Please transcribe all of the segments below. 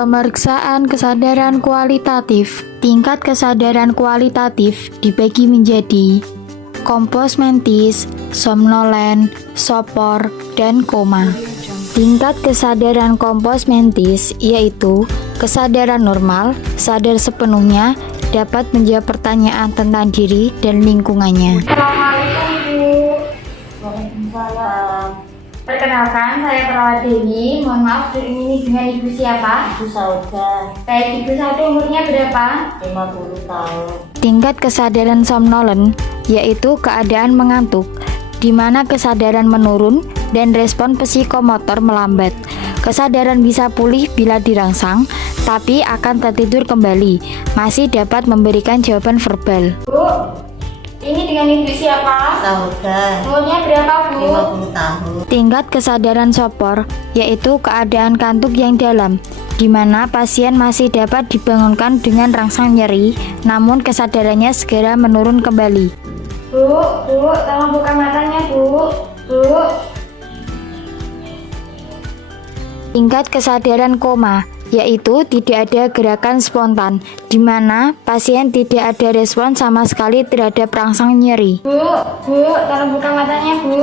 Pemeriksaan kesadaran kualitatif. Tingkat kesadaran kualitatif dibagi menjadi kompos mentis, somnolen, sopor, dan koma. Tingkat kesadaran kompos mentis yaitu kesadaran normal, sadar sepenuhnya, dapat menjawab pertanyaan tentang diri dan lingkungannya. Assalamualaikum Bu. Waalaikumsalam. Perkenalkan, saya Perawat Dewi. Mohon maaf, ini dengan Ibu siapa? Ibu Sauda, Baik, Ibu Sauda umurnya berapa? 50 tahun. Tingkat kesadaran somnolen yaitu keadaan mengantuk, di mana kesadaran menurun dan respon psikomotor melambat. Kesadaran bisa pulih bila dirangsang, tapi akan tertidur kembali. Masih dapat memberikan jawaban verbal. Bu, ini dengan Ibu siapa? Sauda, Umurnya berapa Bu? 50 tahun. Tingkat kesadaran sopor yaitu keadaan kantuk yang dalam, di mana pasien masih dapat dibangunkan dengan rangsang nyeri, namun kesadarannya segera menurun kembali. Bu, tolong buka matanya Bu. Tingkat kesadaran koma yaitu tidak ada gerakan spontan, di mana pasien tidak ada respon sama sekali terhadap rangsang nyeri. Bu, tolong buka matanya Bu.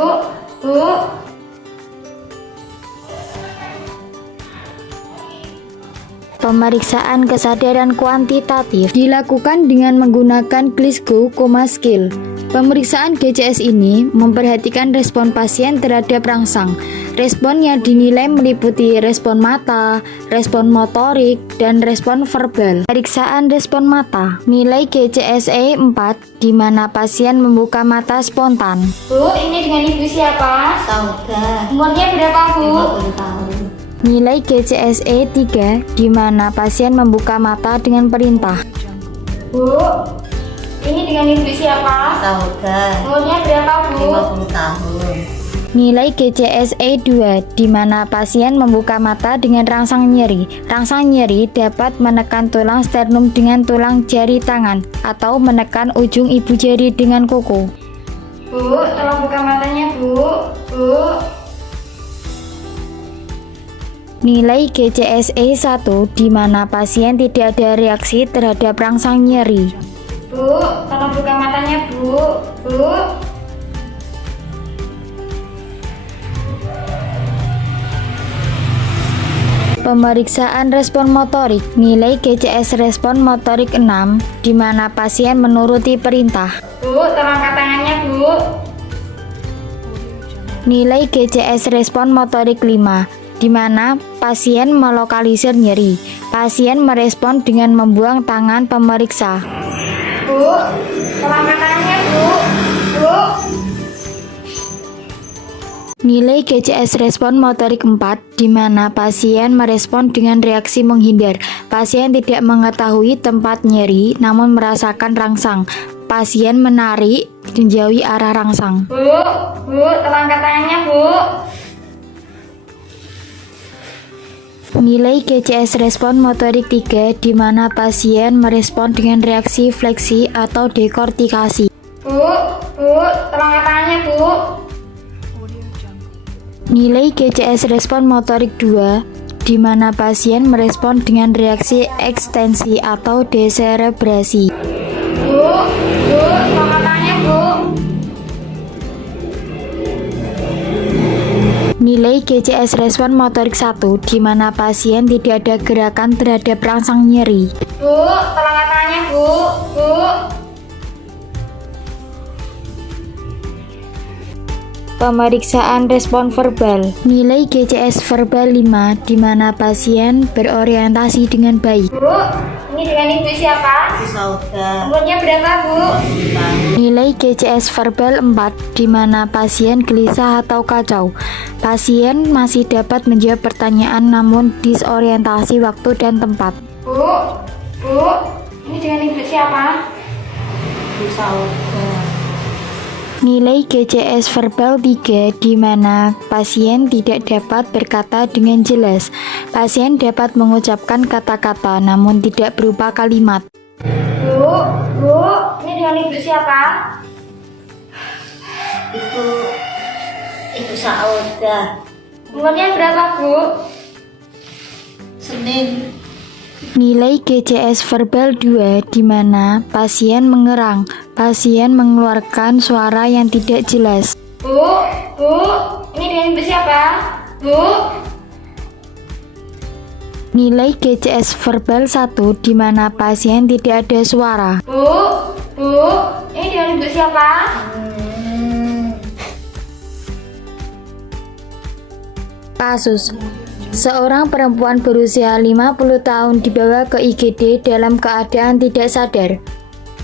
Pemeriksaan kesadaran kuantitatif dilakukan dengan menggunakan Glasgow Coma Scale. Pemeriksaan GCS ini memperhatikan respon pasien terhadap rangsang. Respon yang dinilai meliputi respon mata, respon motorik, dan respon verbal. Pemeriksaan respon mata, nilai GCSE 4, di mana pasien membuka mata spontan. Bu, ini dengan Ibu siapa? Sauda, Umurnya berapa Bu? 50 tahun. Nilai GCSE 3, di mana pasien membuka mata dengan perintah. Bu, ini dengan Ibu siapa? Sauda, Umurnya berapa Bu? 50 tahun. Nilai GCSE 2, di mana pasien membuka mata dengan rangsang nyeri. Rangsang nyeri dapat menekan tulang sternum dengan tulang jari tangan atau menekan ujung ibu jari dengan kuku. Bu, tolong buka matanya Bu. Nilai GCSE 1, di mana pasien tidak ada reaksi terhadap rangsang nyeri. Bu, tolong buka matanya Bu. Pemeriksaan respon motorik, nilai GCS respon motorik 6, di mana pasien menuruti perintah. Bu, tolong angkat tangannya Bu. Nilai GCS respon motorik 5, di mana pasien melokalisir nyeri. Pasien merespon dengan membuang tangan pemeriksa. Bu, tolong angkat tangannya Bu. Nilai GCS respon motorik 4, di mana pasien merespon dengan reaksi menghindar. Pasien tidak mengetahui tempat nyeri, namun merasakan rangsang. Pasien menarik, menjauhi arah rangsang. Bu, tolong angkat tangannya Bu. Nilai GCS respon motorik 3, di mana pasien merespon dengan reaksi fleksi atau dekortikasi. Bu, tolong angkat tangannya Bu. Nilai GCS respon motorik 2, di mana pasien merespon dengan reaksi ekstensi atau deserebrasi. Bu, tolong angkat tangannya Bu. Nilai GCS respon motorik 1, di mana pasien tidak ada gerakan terhadap rangsang nyeri. Bu, tolong angkat tangannya Bu. Pemeriksaan respon verbal, nilai GCS verbal 5, di mana pasien berorientasi dengan baik. Bu, ini dengan Ibu siapa? Ibu Sauda, Umurnya berapa Bu? 50 tahun. Nilai GCS verbal 4, di mana pasien gelisah atau kacau. Pasien masih dapat menjawab pertanyaan namun disorientasi waktu dan tempat. Bu, ini dengan Ibu siapa? Ibu Sauda, Nilai GCS verbal 3, di mana pasien tidak dapat berkata dengan jelas. Pasien dapat mengucapkan kata-kata namun tidak berupa kalimat. Bu, ini dengan Ibu siapa? Ibu Sauda, Umurnya berapa Bu? Senin Nilai GCS verbal 2 di mana pasien mengerang, pasien mengeluarkan suara yang tidak jelas. Bu, ini dengan ibu siapa? Bu, Nilai GCS verbal 1 di mana pasien tidak ada suara. bu, ini dengan ibu siapa? Kasus: seorang perempuan berusia 50 tahun dibawa ke IGD dalam keadaan tidak sadar.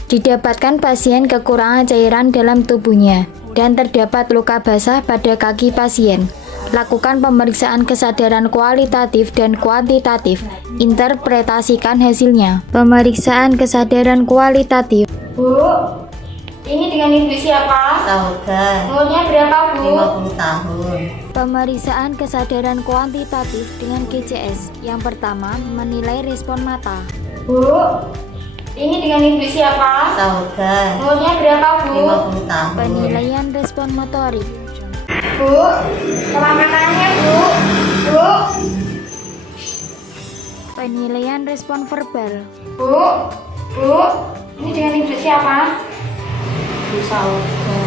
Didapatkan pasien kekurangan cairan dalam tubuhnya dan terdapat luka basah pada kaki pasien. Lakukan pemeriksaan kesadaran kualitatif dan kuantitatif. Interpretasikan hasilnya. Pemeriksaan kesadaran kualitatif. Bu, ini dengan ibu siapa? Sauda. Umurnya berapa, Bu? 50 tahun. Pemeriksaan kesadaran kuantitatif dengan GCS. Yang pertama, menilai respon mata. Bu, ini dengan ibu siapa? Sauda. Umurnya berapa, Bu? 50 tahun. Penilaian respon motorik. Bu, pelamatannya, Bu. Bu, Penilaian respon verbal. Bu, ini dengan ibu siapa? Bu Sauda.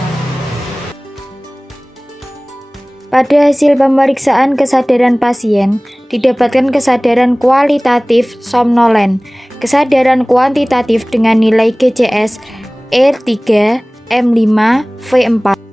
Pada hasil pemeriksaan kesadaran pasien, didapatkan kesadaran kualitatif somnolen, kesadaran kuantitatif dengan nilai GCS E3, M5, V4.